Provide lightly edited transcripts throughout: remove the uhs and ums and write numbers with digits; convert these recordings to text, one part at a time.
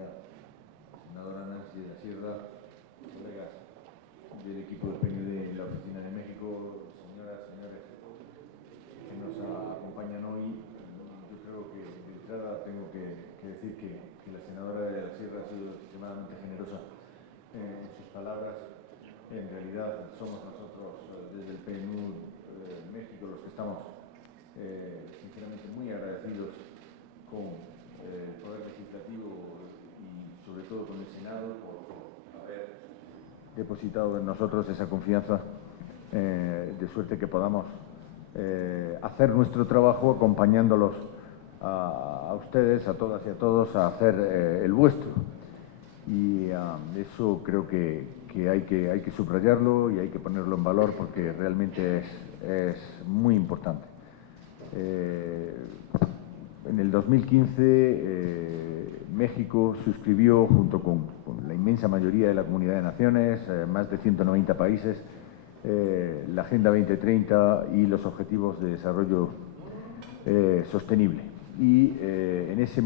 compañera senadora Nancy de la Sierra, colegas del equipo de PNUD en la Oficina de México, señoras, señores que nos acompañan hoy. Yo creo que de entrada tengo que decir que la senadora de la Sierra ha sido extremadamente generosa en sus palabras. En realidad somos nosotros desde el PNUD México los que estamos sinceramente muy agradecidos con el Poder Legislativo y sobre todo con el Senado por haber depositado en nosotros esa confianza, de suerte que podamos hacer nuestro trabajo acompañándolos a ustedes, a todas y a todos, a hacer el vuestro. Y eso creo que hay que subrayarlo y hay que ponerlo en valor porque realmente es muy importante. En el 2015 México suscribió, junto con la inmensa mayoría de la Comunidad de Naciones, más de 190 países, la Agenda 2030 y los Objetivos de Desarrollo Sostenible. Y en ese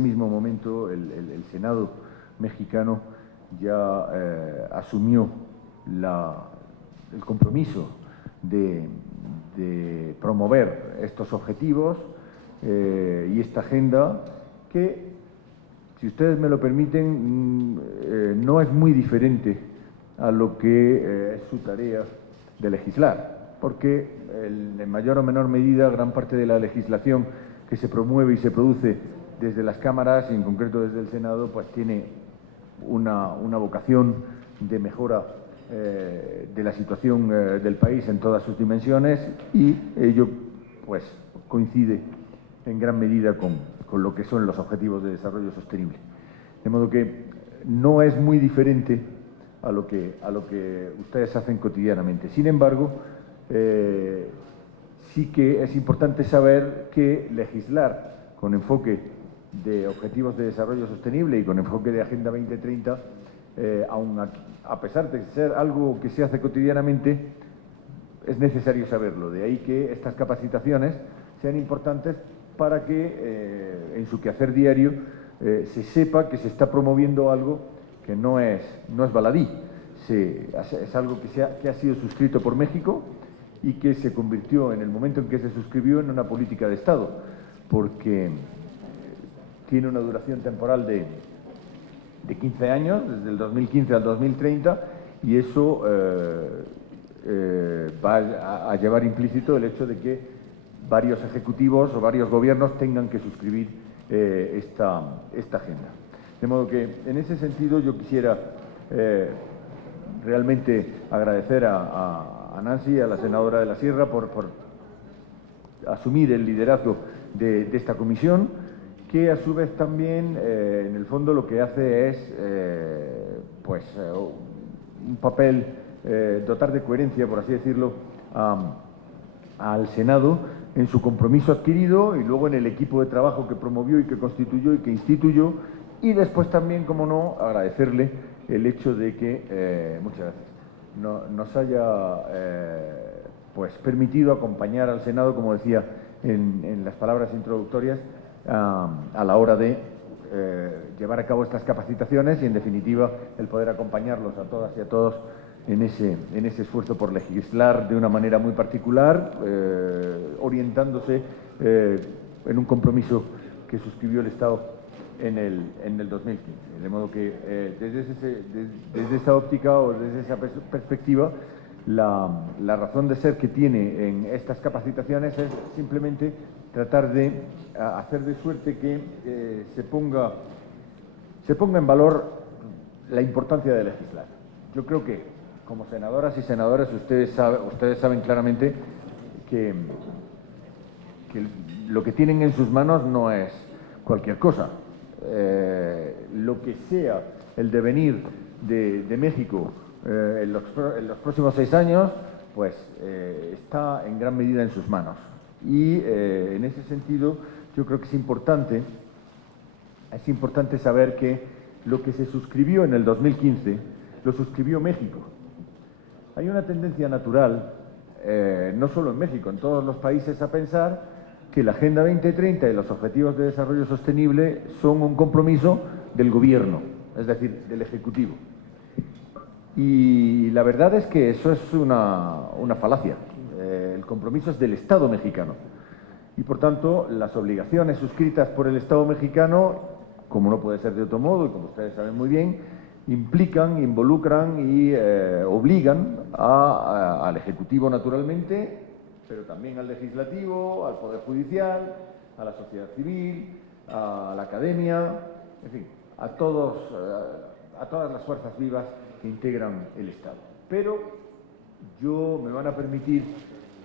mismo momento, el Senado mexicano ya asumió el compromiso de promover estos objetivos y esta agenda que, si ustedes me lo permiten, no es muy diferente a lo que es su tarea de legislar, porque en mayor o menor medida gran parte de la legislación que se promueve y se produce desde las cámaras, y en concreto desde el Senado, pues tiene una vocación de mejora de la situación del país en todas sus dimensiones, y ello pues coincide en gran medida con lo que son los Objetivos de Desarrollo Sostenible. De modo que no es muy diferente a lo que ustedes hacen cotidianamente. Sin embargo, sí que es importante saber que legislar con enfoque de Objetivos de Desarrollo Sostenible y con enfoque de Agenda 2030, aun a pesar de ser algo que se hace cotidianamente, es necesario saberlo. De ahí que estas capacitaciones sean importantes para que en su quehacer diario se sepa que se está promoviendo algo que no es baladí. Es algo que ha sido suscrito por México y que se convirtió, en el momento en que se suscribió, en una política de Estado, porque tiene una duración temporal de 15 años, desde el 2015 al 2030, y eso va a llevar implícito el hecho de que varios ejecutivos o varios gobiernos tengan que suscribir esta agenda. De modo que, en ese sentido, yo quisiera realmente agradecer a Nancy, a la senadora de la Sierra, por asumir el liderazgo de esta comisión, que a su vez también, en el fondo, lo que hace es un papel, dotar de coherencia, por así decirlo, al Senado en su compromiso adquirido y luego en el equipo de trabajo que promovió y que constituyó y que instituyó, y después también, como no, agradecerle el hecho de que, muchas gracias, nos haya permitido acompañar al Senado, como decía en las palabras introductorias, a la hora de llevar a cabo estas capacitaciones y, en definitiva, el poder acompañarlos a todas y a todos en ese esfuerzo por legislar de una manera muy particular, orientándose en un compromiso que suscribió el Estado en el 2015. De modo que desde esa óptica o desde esa perspectiva, la razón de ser que tiene en estas capacitaciones es simplemente tratar de hacer de suerte que se ponga en valor la importancia de legislar. Yo creo que, como senadoras y senadores, ustedes saben claramente que lo que tienen en sus manos no es cualquier cosa. Lo que sea el devenir de México en los próximos 6 años, pues está en gran medida en sus manos. Y en ese sentido, yo creo que es importante saber que lo que se suscribió en el 2015 lo suscribió México. Hay una tendencia natural, no solo en México, en todos los países, a pensar que la Agenda 2030 y los Objetivos de Desarrollo Sostenible son un compromiso del Gobierno, es decir, del Ejecutivo. Y la verdad es que eso es una falacia. El compromiso es del Estado mexicano. Y, por tanto, las obligaciones suscritas por el Estado mexicano, como no puede ser de otro modo, y como ustedes saben muy bien, implican, involucran y obligan al Ejecutivo, naturalmente, pero también al Legislativo, al Poder Judicial, a la sociedad civil, a la academia, en fin, a todas las fuerzas vivas que integran el Estado. Pero me van a permitir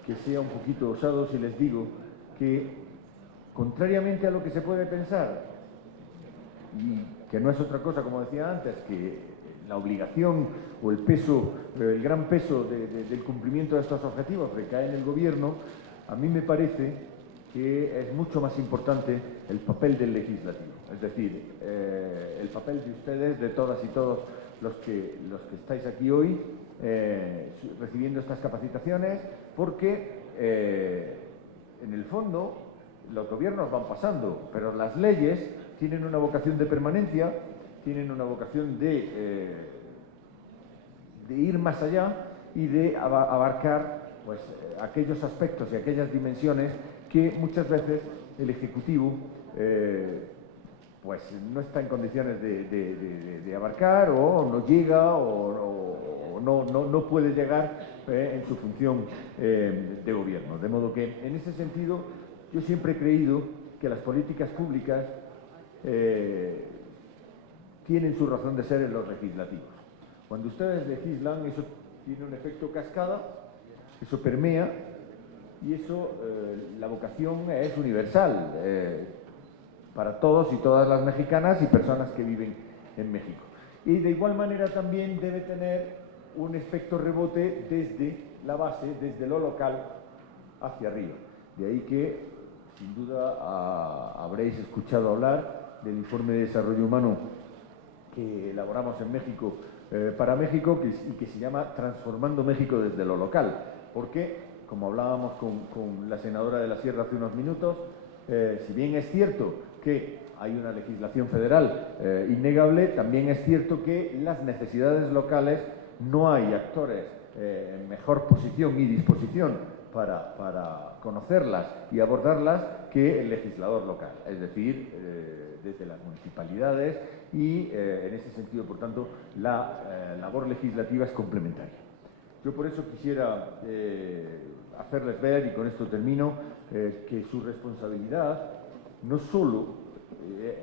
que sea un poquito osado si les digo que, contrariamente a lo que se puede pensar, y que no es otra cosa, como decía antes, que la obligación o el peso, el gran peso del cumplimiento de estos objetivos recae en el Gobierno, a mí me parece que es mucho más importante el papel del legislativo, es decir, el papel de ustedes, de todas y todos los que estáis aquí hoy recibiendo estas capacitaciones, porque en el fondo los gobiernos van pasando, pero las leyes tienen una vocación de permanencia, tienen una vocación de ir más allá y de abarcar pues, aquellos aspectos y aquellas dimensiones que muchas veces el Ejecutivo pues no está en condiciones de abarcar, o no llega, o no puede llegar en su función de gobierno. De modo que, en ese sentido, yo siempre he creído que las políticas públicas tienen su razón de ser en los legislativos. Cuando ustedes legislan, eso tiene un efecto cascada, eso permea, y eso, la vocación es universal para todos y todas las mexicanas y personas que viven en México. Y de igual manera también debe tener un efecto rebote desde la base, desde lo local hacia arriba. De ahí que, sin duda, habréis escuchado hablar del informe de desarrollo humano que elaboramos en México para México y que se llama Transformando México desde lo local. Porque, como hablábamos con la senadora de la Sierra hace unos minutos, si bien es cierto que hay una legislación federal innegable, también es cierto que las necesidades locales no hay actores en mejor posición y disposición para conocerlas y abordarlas que el legislador local, es decir, desde las municipalidades, y en ese sentido, por tanto, la labor legislativa es complementaria. Yo por eso quisiera hacerles ver, y con esto termino, que su responsabilidad no solo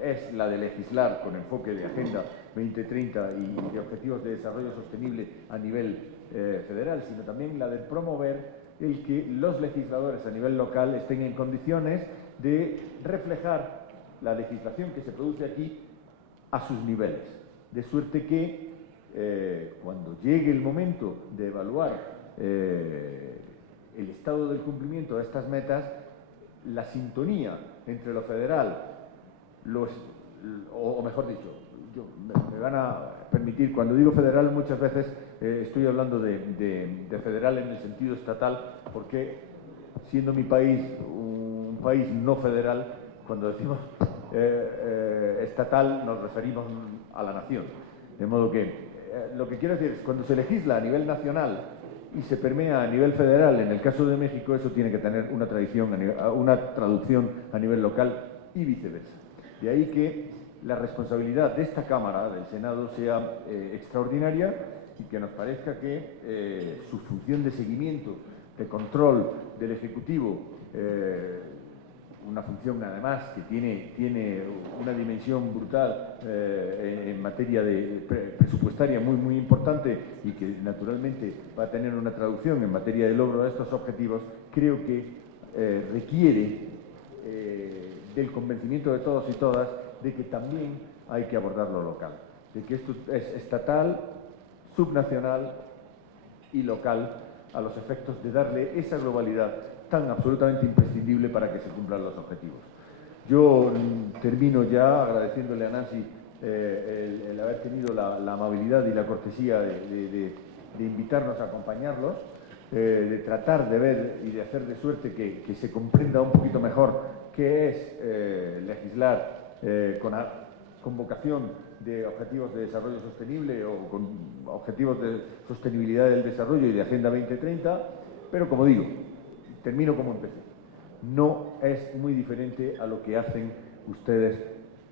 es la de legislar con enfoque de Agenda 2030 y de objetivos de desarrollo sostenible a nivel federal, sino también la de promover el que los legisladores a nivel local estén en condiciones de reflejar la legislación que se produce aquí a sus niveles, de suerte que cuando llegue el momento de evaluar el estado del cumplimiento de estas metas, la sintonía entre lo federal, o mejor dicho, me van a permitir, cuando digo federal muchas veces estoy hablando de federal en el sentido estatal, porque siendo mi país un país no federal, cuando decimos estatal nos referimos a la nación. De modo que lo que quiero decir es, cuando se legisla a nivel nacional y se permea a nivel federal, en el caso de México, eso tiene que tener una traducción a nivel local y viceversa. De ahí que la responsabilidad de esta Cámara, del Senado, sea extraordinaria, y que nos parezca que su función de seguimiento, de control del Ejecutivo, una función además que tiene una dimensión brutal en materia presupuestaria muy importante, y que naturalmente va a tener una traducción en materia de logro de estos objetivos, creo que requiere del convencimiento de todos y todas de que también hay que abordar lo local, de que esto es estatal, subnacional y local, a los efectos de darle esa globalidad tan absolutamente imprescindible para que se cumplan los objetivos. Yo termino ya agradeciéndole a Nancy el haber tenido la amabilidad y la cortesía de invitarnos a acompañarlos, de tratar de ver y de hacer de suerte que se comprenda un poquito mejor qué es legislar con vocación de objetivos de desarrollo sostenible o con objetivos de sostenibilidad del desarrollo y de Agenda 2030, pero como digo, termino como empecé. No es muy diferente a lo que hacen ustedes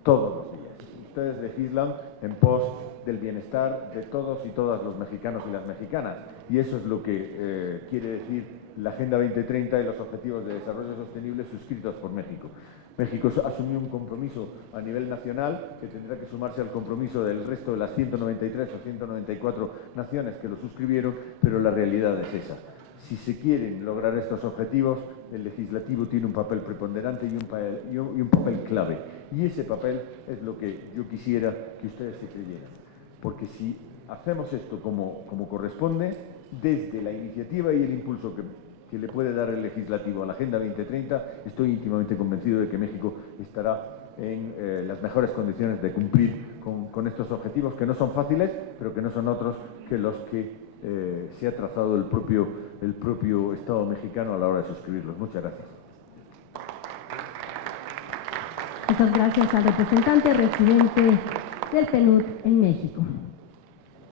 todos los días. Ustedes legislan en pos del bienestar de todos y todas los mexicanos y las mexicanas. Y eso es lo que quiere decir la Agenda 2030 y los Objetivos de Desarrollo Sostenible suscritos por México. México asumió un compromiso a nivel nacional que tendrá que sumarse al compromiso del resto de las 193 o 194 naciones que lo suscribieron, pero la realidad es esa. Si se quieren lograr estos objetivos, el legislativo tiene un papel preponderante y un papel clave. Y ese papel es lo que yo quisiera que ustedes se creyeran. Porque si hacemos esto como corresponde, desde la iniciativa y el impulso que le puede dar el legislativo a la Agenda 2030, estoy íntimamente convencido de que México estará en las mejores condiciones de cumplir con estos objetivos, que no son fáciles, pero que no son otros que los que se ha trazado el propio Estado mexicano a la hora de suscribirlos. Muchas gracias. Muchas gracias al representante residente del PNUD en México.